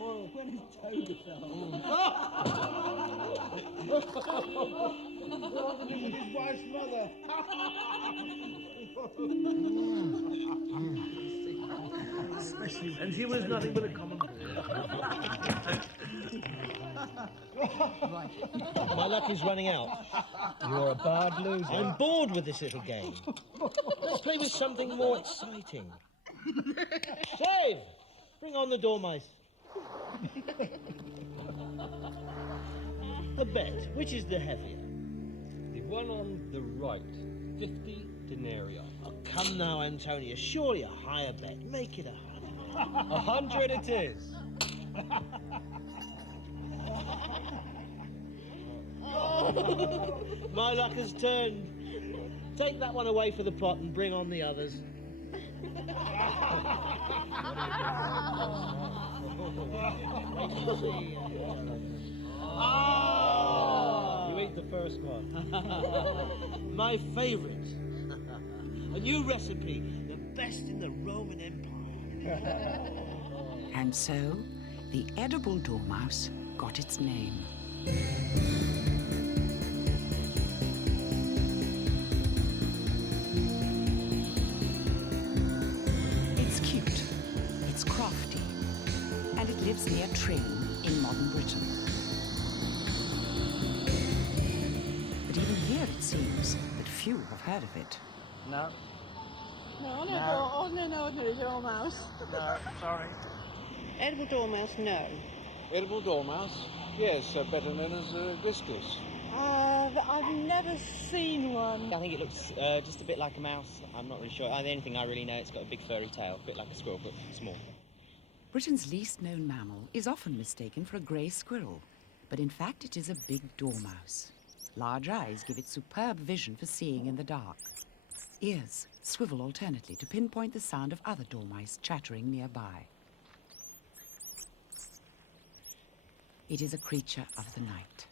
Oh, when his toad fell. His wife's mother. And she was nothing but a common boy. My luck is running out. You're a bad loser. I'm bored with this little game. Let's play with something more exciting. Shave! Bring on the dormice. A bet. Which is the heavier? The one on the right, 50 denarii. Oh, come now, Antonia. Surely a higher bet. Make it 100. 100 it is. My luck has turned. Take that one away for the pot and bring on the others. You ate the first one. My favourite. A new recipe, the best in the Roman Empire. And so, the edible dormouse got its name. It's cute, it's crafty, and it lives near Tring in modern Britain. But even here it seems that few have heard of it. No. No, no ordinary dormouse. No, sorry. Edible dormouse, no. Edible dormouse? Yes, better known as gliscus. I've never seen one. I think it looks just a bit like a mouse. I'm not really sure. The only thing I really know, it's got a big furry tail, a bit like a squirrel, but small. Britain's least known mammal is often mistaken for a grey squirrel, but in fact it is a big dormouse. Large eyes give it superb vision for seeing in the dark. Ears swivel alternately to pinpoint the sound of other dormice chattering nearby. It is a creature of the night.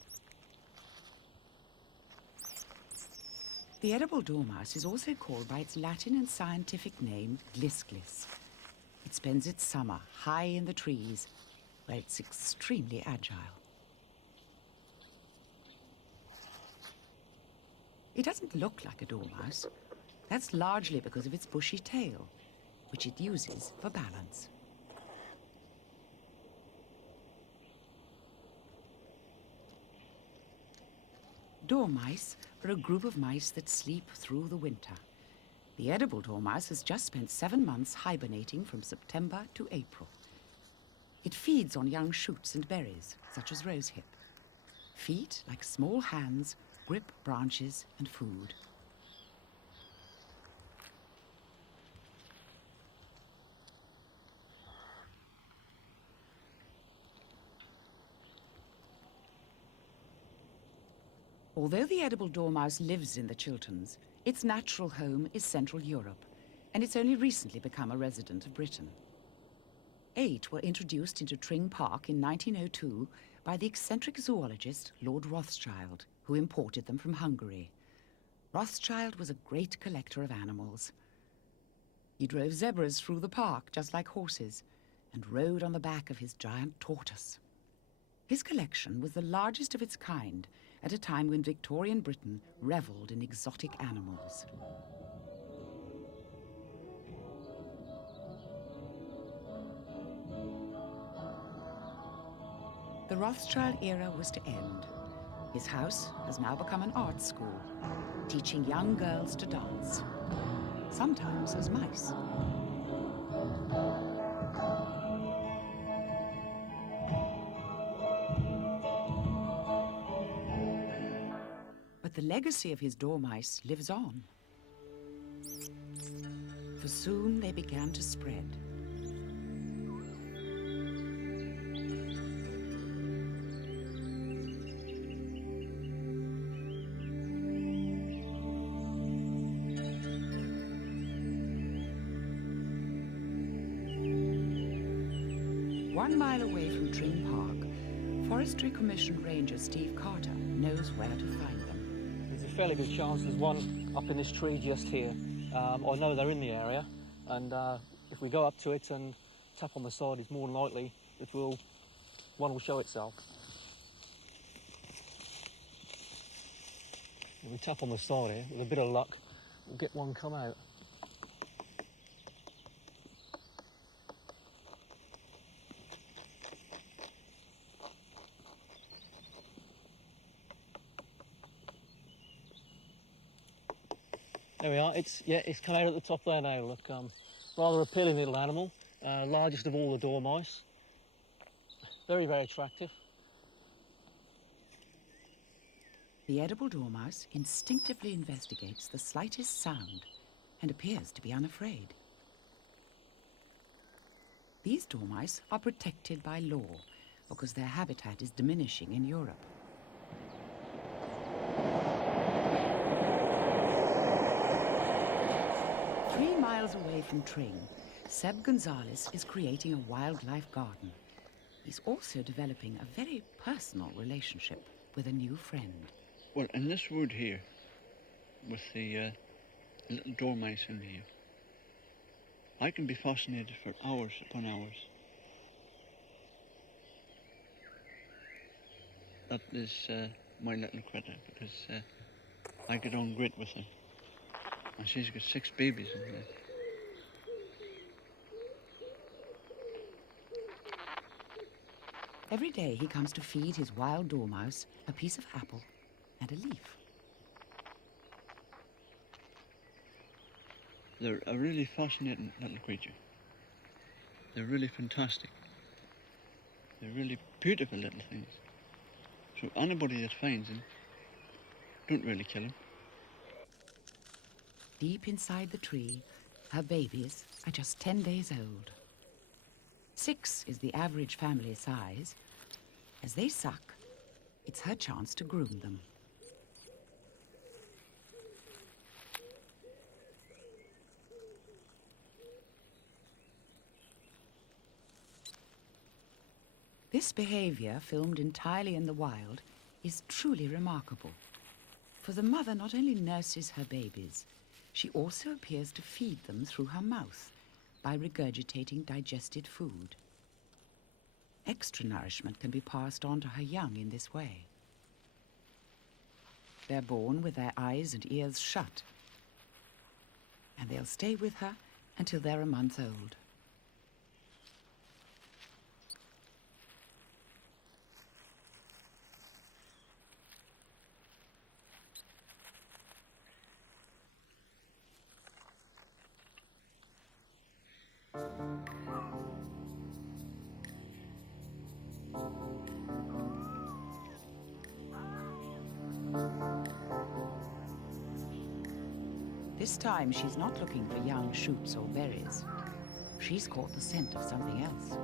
The edible dormouse is also called by its Latin and scientific name, glisglis. It spends its summer high in the trees, where it's extremely agile. It doesn't look like a dormouse. That's largely because of its bushy tail, which it uses for balance. Dormice are a group of mice that sleep through the winter. The edible dormouse has just spent 7 months hibernating from September to April. It feeds on young shoots and berries, such as rosehip. Feet, like small hands, grip branches and food. Although the edible dormouse lives in the Chilterns, its natural home is Central Europe, and it's only recently become a resident of Britain. 8 were introduced into Tring Park in 1902 by the eccentric zoologist Lord Rothschild, who imported them from Hungary. Rothschild was a great collector of animals. He drove zebras through the park just like horses, and rode on the back of his giant tortoise. His collection was the largest of its kind at a time when Victorian Britain revelled in exotic animals. The Rothschild era was to end. His house has now become an art school, teaching young girls to dance, sometimes as mice. But the legacy of his dormice lives on. For soon they began to spread. One mile away from Tring Park, Forestry Commission Ranger Steve Carter knows where to find them. There's a fairly good chance there's one up in this tree just here. I know they're in the area. and if we go up to it and tap on the side, it's more than likely one will show itself. If we tap on the side here, with a bit of luck, we'll get one come out. There we are. It's come out at the top there now. Look, rather appealing little animal, largest of all the dormice. Very, very attractive. The edible dormouse instinctively investigates the slightest sound and appears to be unafraid. These dormice are protected by law because their habitat is diminishing in Europe. Miles away from Tring, Seb Gonzalez is creating a wildlife garden. He's also developing a very personal relationship with a new friend. Well, in this wood here, with the little dormice in here, I can be fascinated for hours upon hours. That is my little critter, because I get on great with her. And she's got 6 babies in there. Every day he comes to feed his wild dormouse a piece of apple and a leaf. They're a really fascinating little creature. They're really fantastic. They're really beautiful little things. So anybody that finds them, don't really kill them. Deep inside the tree, her babies are just 10 days old. 6 is the average family size. As they suck, it's her chance to groom them. This behavior, filmed entirely in the wild, is truly remarkable. For the mother not only nurses her babies, she also appears to feed them through her mouth by regurgitating digested food. Extra nourishment can be passed on to her young in this way. They're born with their eyes and ears shut, and they'll stay with her until they're a month old. This time, she's not looking for young shoots or berries. She's caught the scent of something else.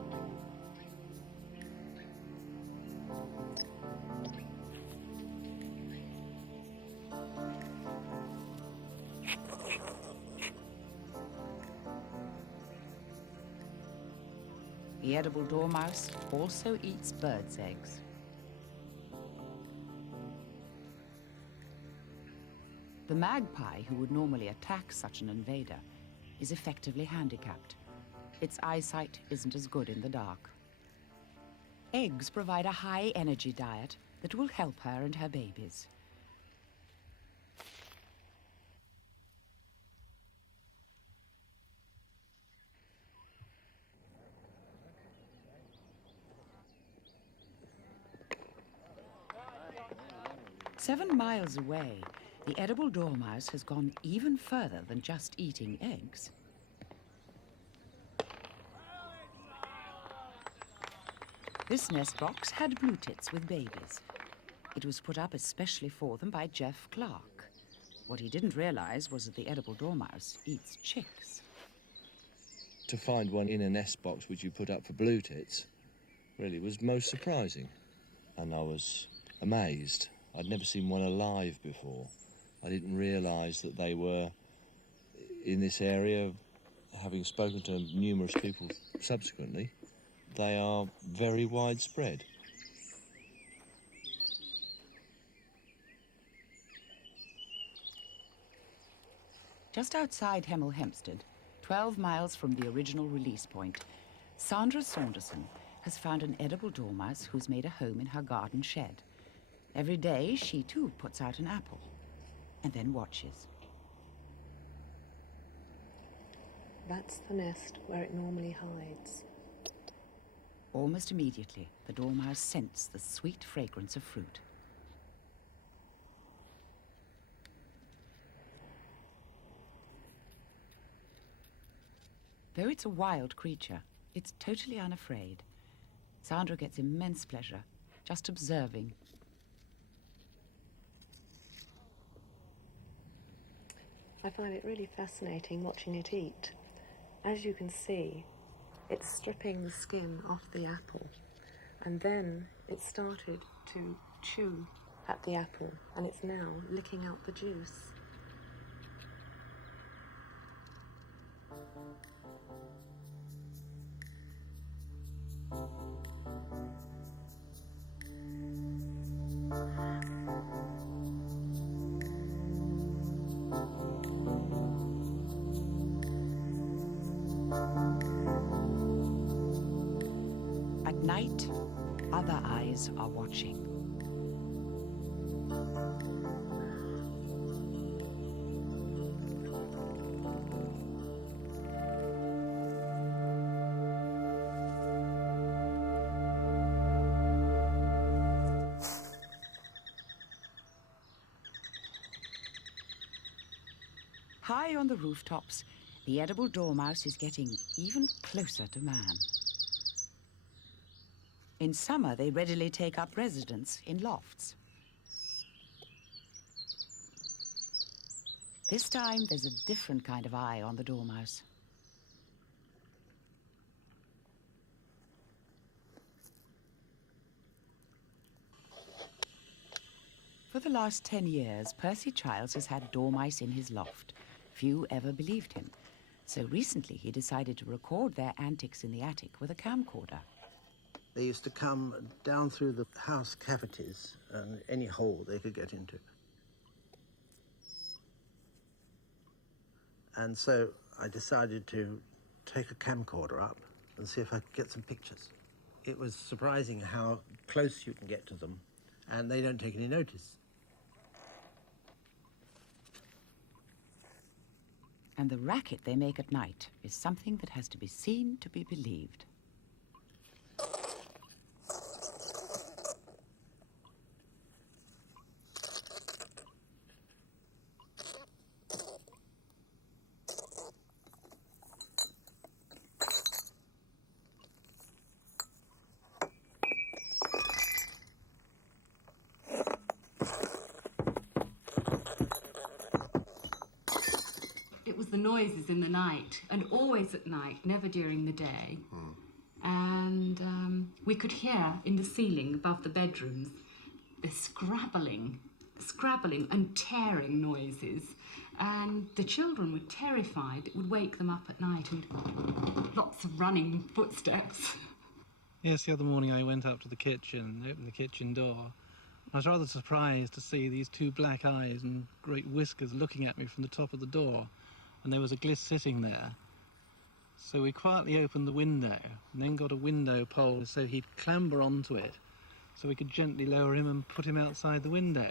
The edible dormouse also eats birds' eggs. The magpie, who would normally attack such an invader, is effectively handicapped. Its eyesight isn't as good in the dark. Eggs provide a high-energy diet that will help her and her babies. Seven miles away, the edible dormouse has gone even further than just eating eggs. This nest box had blue tits with babies. It was put up especially for them by Jeff Clark. What he didn't realize was that the edible dormouse eats chicks. To find one in a nest box which you put up for blue tits really was most surprising. And I was amazed. I'd never seen one alive before. I didn't realise that they were in this area. Having spoken to numerous people subsequently, they are very widespread. Just outside Hemel Hempstead, 12 miles from the original release point, Sandra Saunderson has found an edible dormouse who's made a home in her garden shed. Every day, she too puts out an apple and then watches. That's the nest where it normally hides. Almost immediately, the dormouse scents the sweet fragrance of fruit. Though it's a wild creature, it's totally unafraid. Sandra gets immense pleasure just observing. I find it really fascinating watching it eat. As you can see, it's stripping the skin off the apple, and then it started to chew at the apple, and it's now licking out the juice. At night, other eyes are watching. High on the rooftops, the edible dormouse is getting even closer to man. In summer, they readily take up residence in lofts. This time, there's a different kind of eye on the dormouse. For the last 10 years, Percy Childs has had dormice in his loft. Few ever believed him. So recently, he decided to record their antics in the attic with a camcorder. They used to come down through the house cavities and any hole they could get into. And so I decided to take a camcorder up and see if I could get some pictures. It was surprising how close you can get to them, and they don't take any notice. And the racket they make at night is something that has to be seen to be believed. It was the noises in the night, and always at night, never during the day. And we could hear in the ceiling above the bedrooms the scrabbling and tearing noises. And the children were terrified. It would wake them up at night, and lots of running footsteps. Yes, the other morning I went up to the kitchen, opened the kitchen door. I was rather surprised to see these two black eyes and great whiskers looking at me from the top of the door, and there was a gliss sitting there. So we quietly opened the window and then got a window pole so he'd clamber onto it, so we could gently lower him and put him outside the window.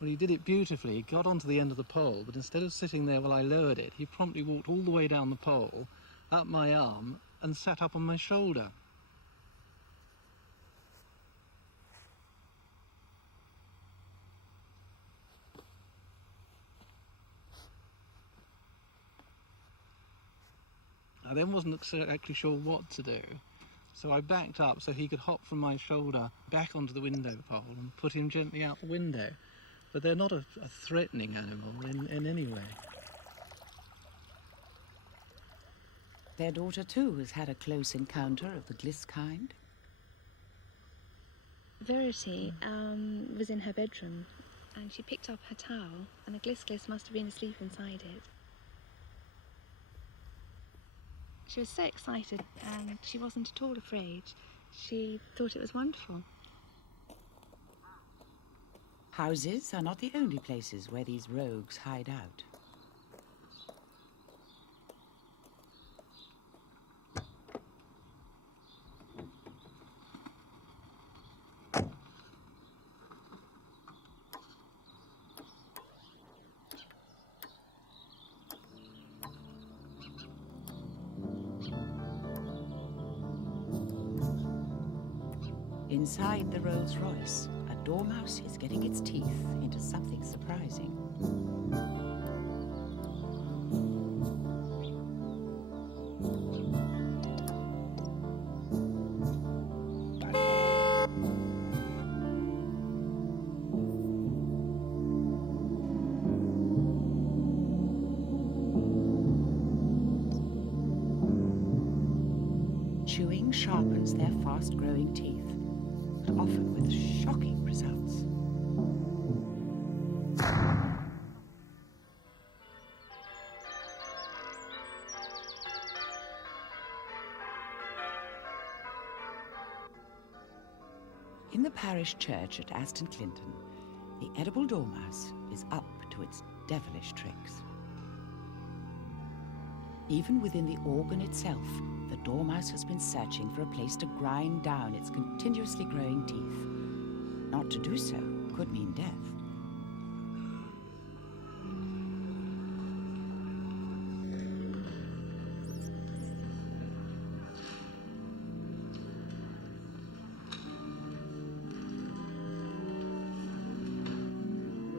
Well, he did it beautifully. He got onto the end of the pole, but instead of sitting there while I lowered it, he promptly walked all the way down the pole, up my arm, and sat up on my shoulder. I then wasn't actually sure what to do, so I backed up so he could hop from my shoulder back onto the window pole and put him gently out the window. But they're not a threatening animal in any way. Their daughter, too, has had a close encounter of the gliss kind. Verity was in her bedroom, and she picked up her towel, and the gliss must have been asleep inside it. She was so excited, and she wasn't at all afraid. She thought it was wonderful. Houses are not the only places where these rogues hide out. inside the Rolls Royce, a dormouse is getting its teeth into something surprising. Chewing sharpens their fast-growing teeth, but often with shocking results. In the parish church at Aston Clinton, the edible dormouse is up to its devilish tricks. Even within the organ itself, the dormouse has been searching for a place to grind down its continuously growing teeth. Not to do so could mean death.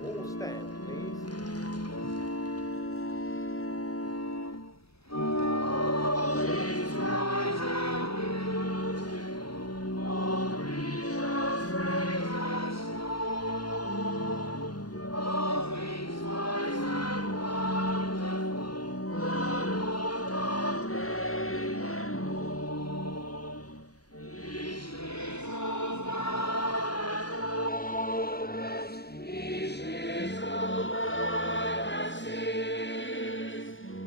All stand, please.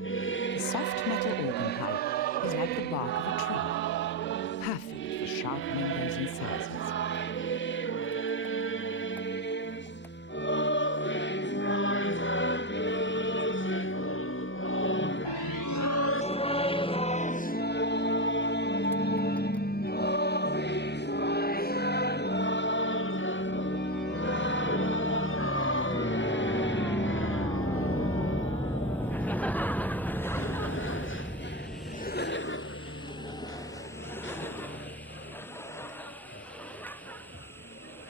The soft metal organ pipe is like the bark of a tree, perfect for sharpening those incisors.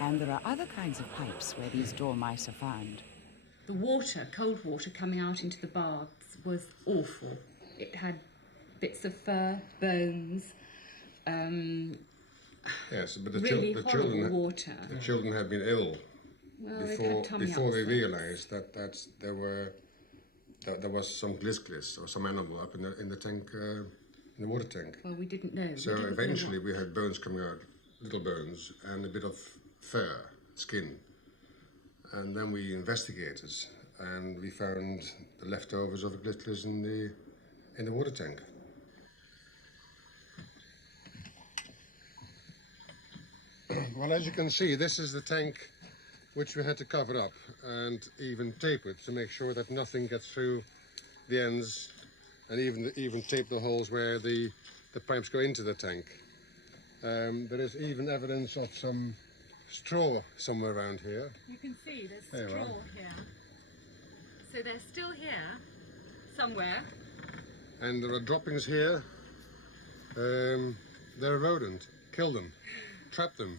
And there are other kinds of pipes where these dormice are found. The water, cold water coming out into the baths was awful. It had bits of fur, bones, yes, but really horrible water. The children had been ill Well, they'd had tummy before they upsets. realised that there was some gliss or some animal up in the tank, in the water tank. Well, we didn't know. So We didn't know eventually what. we had bones coming out, little bones, and a bit of fur, skin. And then we investigated, and we found the leftovers of a gliss in the water tank. Well, as you can see, this is the tank which we had to cover up and even tape it to make sure that nothing gets through the ends, and even tape the holes where the pipes go into the tank. There is even evidence of some straw somewhere around here. You can see there's There you straw are. here. So they're still here, somewhere. And there are droppings here. They're a rodent. Kill them. Trap them.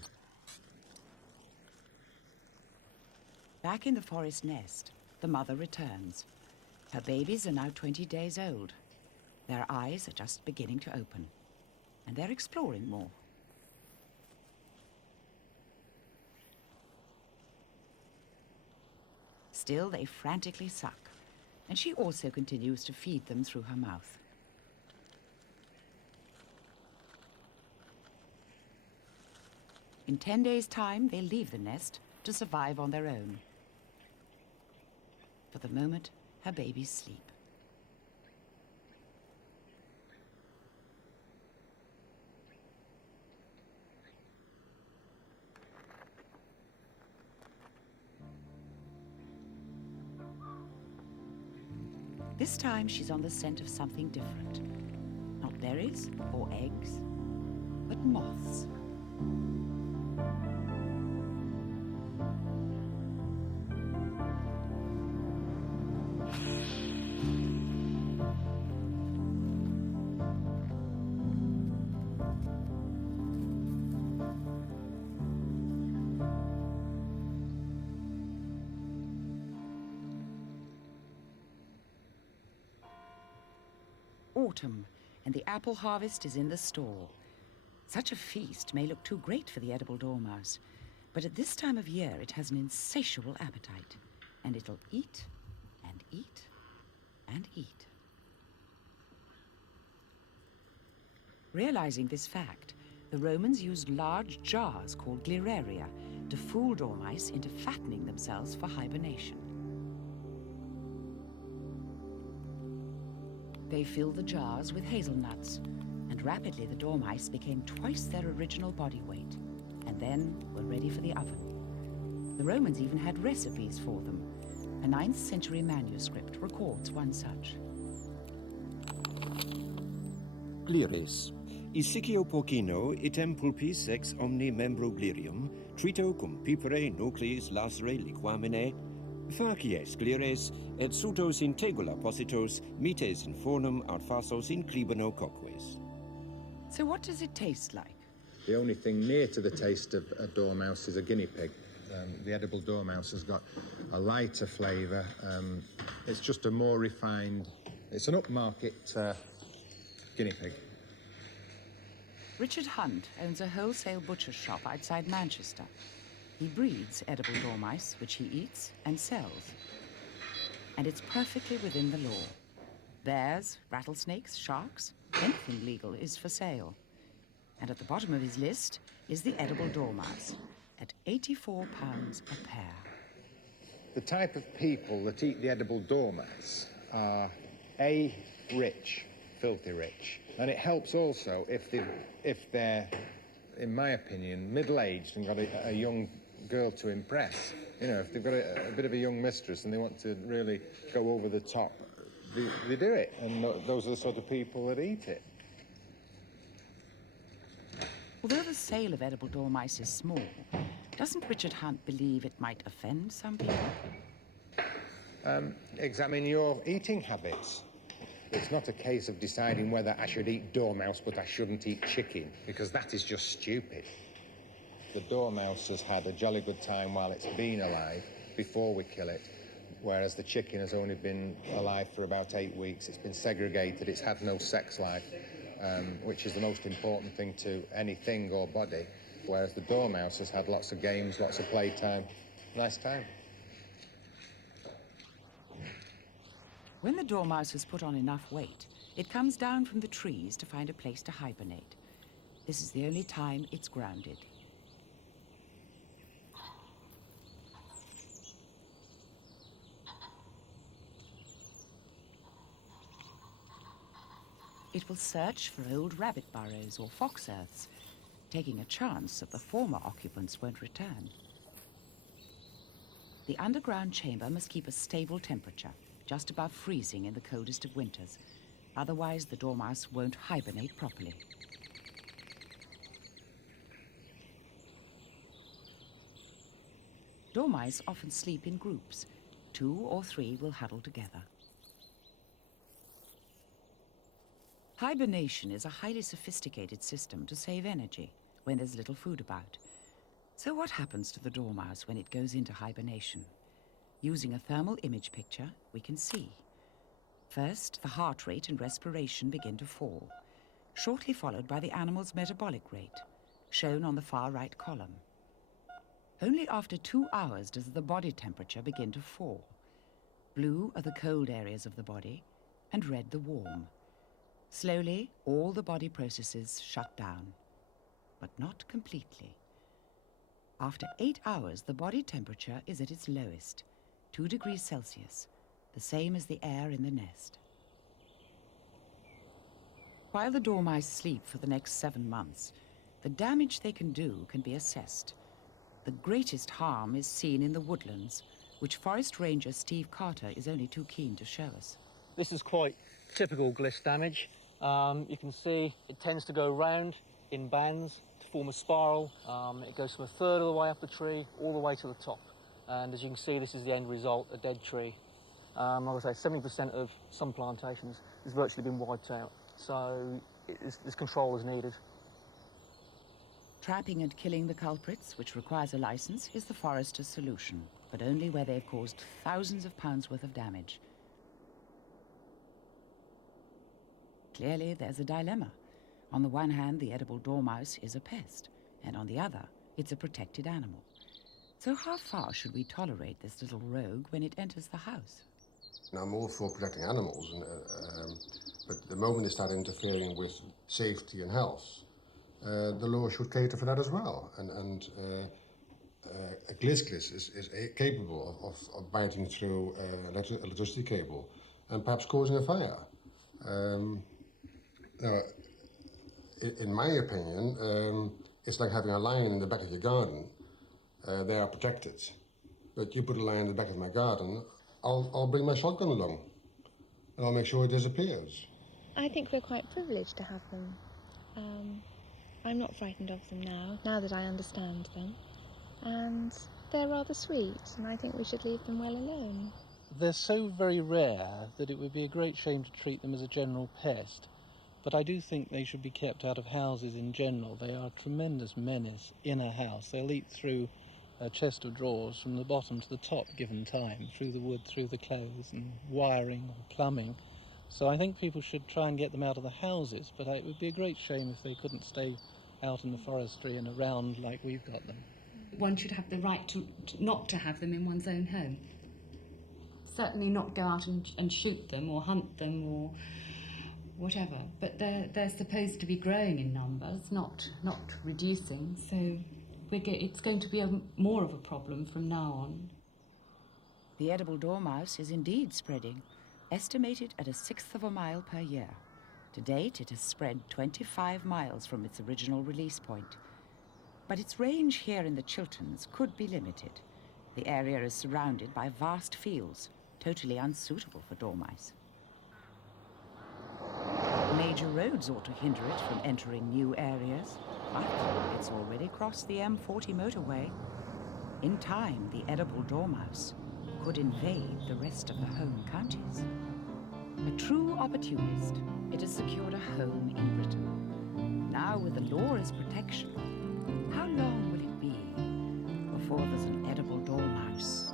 Back in the forest nest, the mother returns. Her babies are now 20 days old. Their eyes are just beginning to open, and they're exploring more. Still, they frantically suck, and she also continues to feed them through her mouth. In 10 days' time, they leave the nest to survive on their own. For the moment, her babies sleep. This time she's on the scent of something different. Not berries or eggs, but moths. autumn, and the apple harvest is in the store. Such a feast may look too great for the edible dormouse, but at this time of year it has an insatiable appetite, and it'll eat and eat and eat. Realizing this fact, the Romans used large jars called gliraria to fool dormice into fattening themselves for hibernation. They filled the jars with hazelnuts, and rapidly the dormice became twice their original body weight, and then were ready for the oven. The Romans even had recipes for them. A 9th century manuscript records one such. Glires. Isicio porcino item pulpis ex omni membro glirium, trito cum pipere nucleis lacere liquamine, facies glires, et sutos in tegula positos, mites in fornum aut fasos in clibano coques. So what does it taste like? The only thing near to the taste of a dormouse is a guinea pig. The edible dormouse has got a lighter flavour. It's just a more refined, it's an upmarket guinea pig. Richard Hunt owns a wholesale butcher's shop outside Manchester. He breeds edible dormice, which he eats and sells. And it's perfectly within the law. Bears, rattlesnakes, sharks, anything legal is for sale. And at the bottom of his list is the edible dormouse, at £84 a pair. The type of people that eat the edible dormouse are A, rich, filthy rich. And it helps also if they're, in my opinion, middle-aged and got a young girl to impress. You know, if they've got a bit of a young mistress and they want to really go over the top, they do it. And those are the sort of people that eat it. Although the sale of edible dormice is small, doesn't Richard Hunt believe it might offend some people? Examine your eating habits. It's not a case of deciding whether I should eat dormouse but I shouldn't eat chicken, because that is just stupid. The dormouse has had a jolly good time while it's been alive before we kill it, whereas the chicken has only been alive for about 8 weeks. It's been segregated, it's had no sex life, which is the most important thing to anything or body, whereas the dormouse has had lots of games, lots of playtime. Nice time. When the dormouse has put on enough weight, it comes down from the trees to find a place to hibernate. This is the only time it's grounded. It will search for old rabbit burrows or fox earths, taking a chance that the former occupants won't return. The underground chamber must keep a stable temperature, just above freezing in the coldest of winters. Otherwise, the dormouse won't hibernate properly. Dormice often sleep in groups. 2 or 3 will huddle together. Hibernation is a highly sophisticated system to save energy when there's little food about. So what happens to the dormouse when it goes into hibernation? Using a thermal image picture, we can see. First, the heart rate and respiration begin to fall, shortly followed by the animal's metabolic rate, shown on the far right column. Only after 2 hours does the body temperature begin to fall. Blue are the cold areas of the body, and red the warm. Slowly, all the body processes shut down, but not completely. After 8 hours, the body temperature is at its lowest, 2 degrees Celsius, the same as the air in the nest. While the dormice sleep for the next 7 months, the damage they can do can be assessed. The greatest harm is seen in the woodlands, which Forest Ranger Steve Carter is only too keen to show us. This is quite typical gliss damage. You can see it tends to go round in bands to form a spiral. It goes from a third of the way up the tree all the way to the top. And as you can see, this is the end result, a dead tree. I would say 70% of some plantations has virtually been wiped out. So this control is needed. Trapping and killing the culprits, which requires a license, is the forester's solution, but only where they've caused thousands of pounds worth of damage. Clearly, there's a dilemma. On the one hand, the edible dormouse is a pest, and on the other, it's a protected animal. So how far should we tolerate this little rogue when it enters the house? I'm all for protecting animals, but the moment they start interfering with safety and health, the law should cater for that as well. And a glisclis is capable of biting through an electricity cable and perhaps causing a fire. Now, in my opinion, it's like having a lion in the back of your garden. They are protected. But you put a lion in the back of my garden, I'll bring my shotgun along and I'll make sure it disappears. I think we're quite privileged to have them. I'm not frightened of them now that I understand them. And they're rather sweet, and I think we should leave them well alone. They're so very rare that it would be a great shame to treat them as a general pest. But I do think they should be kept out of houses in general. They are a tremendous menace in a house. They'll eat through a chest of drawers from the bottom to the top given time, through the wood, through the clothes and wiring or plumbing. So I think people should try and get them out of the houses, but it would be a great shame if they couldn't stay out in the forestry and around like we've got them. One should have the right to not to have them in one's own home. Certainly not go out and shoot them or hunt them or whatever. But they're supposed to be growing in numbers, not reducing. So it's going to be more of a problem from now on. The edible dormouse is indeed spreading, estimated at 1/6 of a mile per year. To date, it has spread 25 miles from its original release point. But its range here in the Chilterns could be limited. The area is surrounded by vast fields, totally unsuitable for dormice. Major roads ought to hinder it from entering new areas, but it's already crossed the M40 motorway. In time, the edible dormouse could invade the rest of the home counties. A true opportunist, it has secured a home in Britain. Now, with the law as protection, how long will it be before there's an edible dormouse